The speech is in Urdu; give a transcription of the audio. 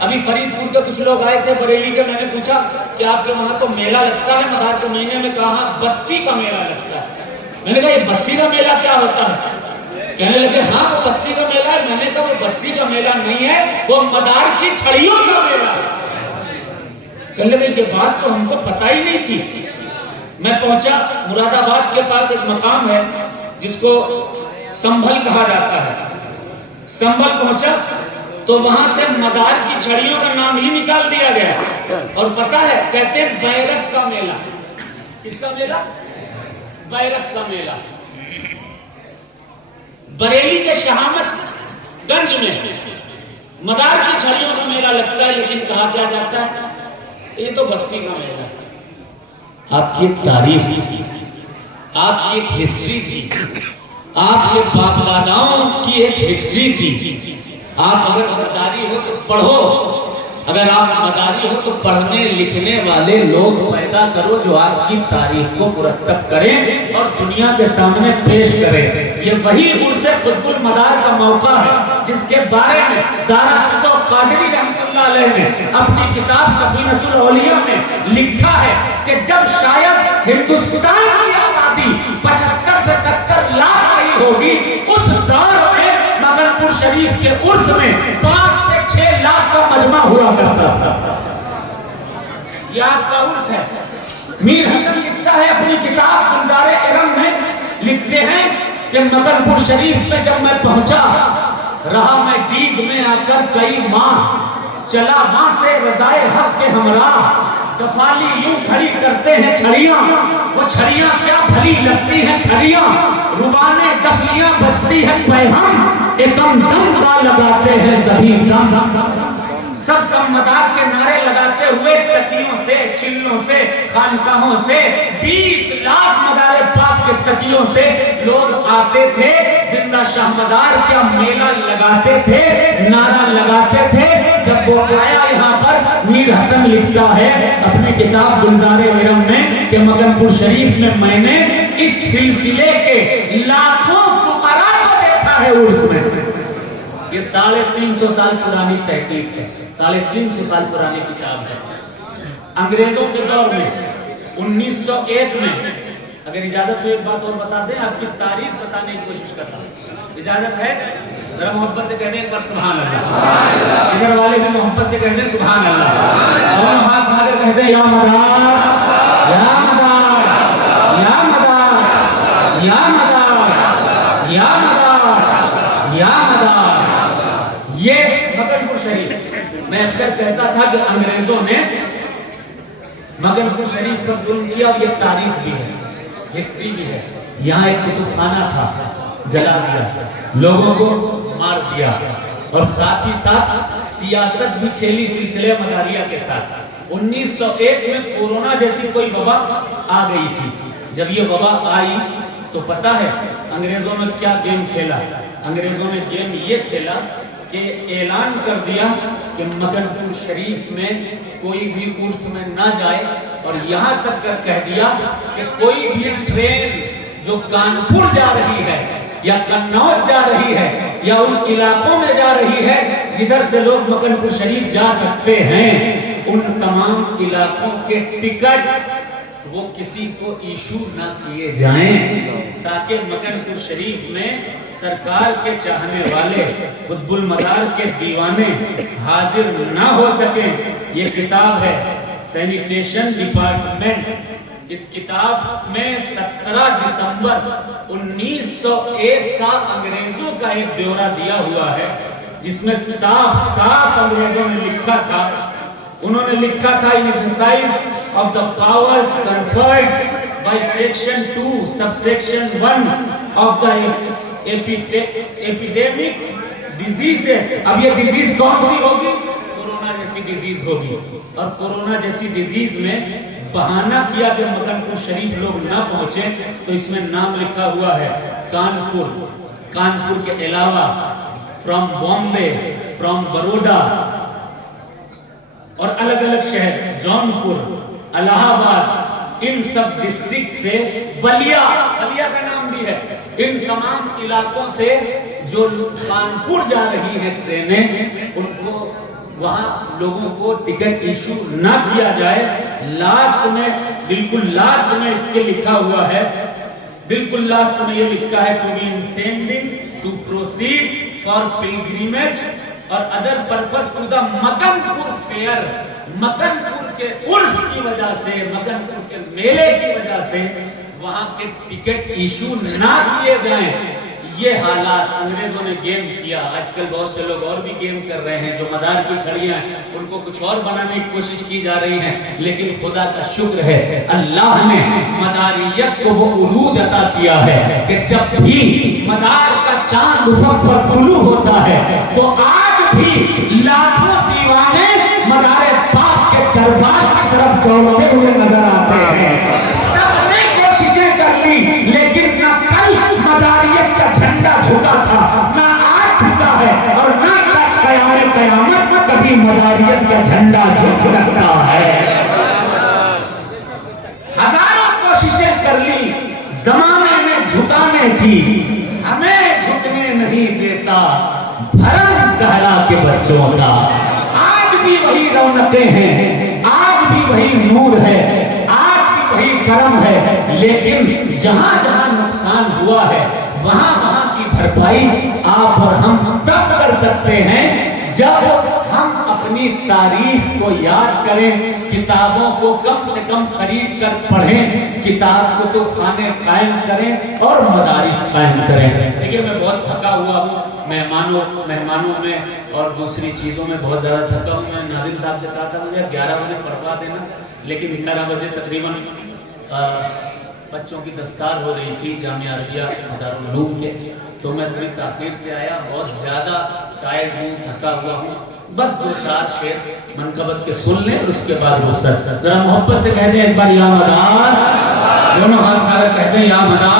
ابھی فرید پور کے کچھ لوگ آئے تھے بریلی کے، میں نے پوچھا کہ آپ کے وہاں تو میلہ لگتا ہے مدار کے مہینے میں، کہا بسی کا میلہ لگتا ہے۔ میں نے کہا یہ بسی کا میلہ کیا ہوتا ہے؟ کہنے لگے ہاں وہ بسی کا میلہ ہے۔ میں نے کہا وہ بسی کا میلہ نہیں ہے، وہ مدار کی چھڑیوں کا میلہ ہے۔ کہنے لگے یہ بات تو ہم کو پتہ ہی نہیں تھی۔ میں پہنچا مراد آباد کے پاس ایک مقام ہے جس کو سنبھل کہا جاتا ہے، سنبھل پہنچا تو وہاں سے مدار کی چھڑیوں کا نام ہی نکال دیا گیا، اور پتہ ہے کہتے ہیں بیرک کا میلہ۔ کس کا میلہ؟ بیرک کا میلہ۔ بریلی کے شہامت گنج میں مدار کی چھڑیوں کا میلہ لگتا ہے، لیکن کہا کیا جاتا ہے یہ تو بستی کا میلہ ہے۔ آپ کی ایک تاریخ تھی، آپ کی ایک ہسٹری تھی، آپ کے باپ داداؤں کی ایک ہسٹری تھی۔ آپ اگر مداری ہو تو پڑھو، اگر آپ مداری ہو تو پڑھنے لکھنے والے لوگ پیدا کرو جو آپ کی تاریخ کو مرتب کریں اور دنیا کے سامنے پیش کریں۔ یہ وہی عرص قطب المدار کا موقع ہے جس کے بارے میں دارا شکو قادری رحمۃ اللہ علیہ نے اپنی کتاب سفینۃ الاولیاء میں لکھا ہے کہ جب شاید ہندوستان کی آبادی 75 سے 70 لاکھ رہی ہوگی، اس دور میں مگر پور شریف کے عرس میں 5 سے 6 لاکھ کا مجمع ہوا کرتا تھا۔ یہ آپ کا عرس ہے۔ میر حسن لکھتا ہے اپنی کتاب گلزار ارم میں، لکھتے ہیں کہ مگر پور شریف میں جب میں پہنچا، رہا میں دیگ میں آ کر کئی ماہ، چلا وہاں سے رضائے حق کے ہمراہ، کفالی یوں کھڑی کرتے ہیں چھڑیاں، وہ چھڑیاں کیا بھلی لگتی ہیں کھڑیاں، ربانے دفلیاں بجتی ہیں پیہم، ایکم دم کا لگاتے ہیں سبھی دم۔ سب کم مدار کے نعرے لگاتے ہوئے تکیوں سے، چلوں سے، خانقاہوں سے 20 لاکھ مدار پاک کے تکیوں سے لوگ آتے تھے، زندہ شاہ مدار کیا میلہ لگاتے تھے، نعرہ لگاتے تھے۔ جب وہ آیا یہاں پر، میر حسن لکھتا ہے اپنی کتاب گلزار ارم میں کہ مگر پور شریف میں نے اس سلسلے کے لاکھوں فقراء کو دیکھا ہے عرس میں۔ یہ 350 سال پرانی تحقیق ہے، 350 سال پرانی کتاب ہے۔ انگریزوں کے دور میں 1901 میں، اگر اجازت ہو ایک بات اور بتا دیں، آپ کی تاریخ بتانے کی کوشش کرتا ہوں، اجازت ہے؟ ذرا محبت سے کہہ دیں ایک بار سبحان اللہ، ادھر والے بھی محبت سے کہہ دیں سبحان اللہ، اور ہاتھ بھاگے کہہ دیں یا مدار یا مدار یا مدار یا مدار یا مدار یا مدار۔ یہ مگر پور شریف، میں اکثر کہتا تھا کہ انگریزوں نے مگر پور شریف پر ظلم کیا، اور یہ تاریخ بھی ہے، ہسٹری بھی ہے۔ یہاں ایک کتب خانہ تھا، جلا دیا، لوگوں کو مار دیا، اور ساتھ ہی ساتھ سیاست بھی کھیلی سلسلے مداریہ کے ساتھ۔ 1901 میں کورونا جیسی کوئی وبا آ گئی تھی۔ جب یہ وبا آئی تو پتہ ہے انگریزوں نے کیا گیم کھیلا؟ انگریزوں نے گیم یہ کھیلا کہ اعلان کر دیا کہ مگر پور شریف میں کوئی بھی عرس میں نہ جائے، اور یہاں تک کر کہہ دیا کہ کوئی بھی ٹرین جو کانپور جا رہی ہے یا قنوج جا رہی ہے یا ان علاقوں میں جا رہی ہے جدھر سے لوگ مگر پور شریف جا سکتے ہیں، ان تمام علاقوں کے ٹکٹ وہ کسی کو ایشو نہ کیے جائیں، تاکہ مگر پور شریف میں سرکار کے چاہنے والے قطب المدار کے دیوانے حاضر نہ ہو سکیں۔ یہ کتاب ہے سینیٹیشن ڈپارٹمنٹ، اس کتاب میں 17 دسمبر 1901 کا انگریزوں کا ایک بیورا دیا ہوا ہے، جس میں صاف صاف انگریزوں نے لکھا تھا، انہوں نے لکھا تھا in exercise of the powers conferred by section 2 subsection 1 of the epidemic diseases۔ اب یہ ڈیزیز کون سی ہوگی؟ کورونا جیسی ڈیزیز ہوگی، اور کورونا جیسی ڈیزیز میں بہانہ کیا کہ مگر پور شریف لوگ نہ پہنچے، تو اس میں نام لکھا ہوا ہے کانپور، کانپور کے علاوہ فرام بامبے، فرام بروڈا، اور الگ الگ شہر جونپور، الہ آباد، ان سب ڈسٹرکٹ سے، بلیا کا نام بھی ہے، ان تمام علاقوں سے جو کانپور جا رہی ہیں ٹرینیں، ان کو وہاں لوگوں کو ٹکٹ ایشو نہ کیا جائے. لاسٹ میں بالکل لاسٹ میں اس کے لکھا ہوا ہے, بالکل لاسٹ میں یہ لکھا ہے to be intending to proceed for pilgrimage اور ادر پرپس ٹو دا مکن پور فیئر. مکن پور کے عرس کی وجہ سے, مکن پور کے میلے کی وجہ سے وہاں کے ٹکٹ ایشو نہ کیے جائیں. یہ حالات انگریزوں نے گیم کیا. آج کل بہت سے لوگ اور بھی گیم کر رہے ہیں, جو مدار کی چھڑیاں ہیں ان کو کچھ اور بنانے کی کوشش کی جا رہی ہیں. لیکن خدا کا شکر ہے اللہ نے مداریت کو وہ عروج عطا کیا ہے کہ جب بھی مدار کا چاند افق پر طلوع ہوتا ہے تو آج بھی لاکھوں دیوانے مدار پاک کے دربار کی طرف دوڑتے ہوئے نظر آتے ہیں. سب نے کوششیں کر لی لیکن نہ کل مداریت کا جھنڈا جھکا تھا, نہ آج جھکا ہے, اور نہ قیامت کبھی مداریت کا جھنڈا جھک سکتا ہے. ہزاروں کوششیں کر لی زمانے میں جھکانے کی, ہمیں جھکنے نہیں دیتا بھرم زہرا کے بچوں کا. آج بھی وہی رونقیں ہیں, آج بھی وہی نور ہے, آج بھی وہی کرم ہے, لیکن جہاں جہاں نقصان ہوا ہے وہاں وہاں کی بھرپائی آپ اور ہم تب کر سکتے ہیں جب ہم اپنی تاریخ کو یاد کریں, کتابوں کو کم سے کم خرید کر پڑھیں, کتاب کو تو خانے قائم کریں اور مدارس قائم کریں. دیکھیے میں بہت تھکا ہوا ہوں, مہمانوں میں اور دوسری چیزوں میں بہت زیادہ تھکا ہوں. میں ناظم صاحب سے کہا تھا مجھے 11 بجے پڑھوا دینا, لیکن 11 بجے تقریباً بچوں کی دستار ہو رہی تھی جامعہ عربیہ دارالعلوم کے, تو میں تھوڑی تاخیر سے آیا. بہت زیادہ ٹائرڈ ہوں, تھکا ہوا ہوں. بس 2-4 شعر منقبت کے سن لیں اور اس کے بعد وہ سر ذرا محبت سے کہتے ہیں ایک بار یا مدار, دونوں ہاتھ کھا کر کہتے ہیں یا مدار.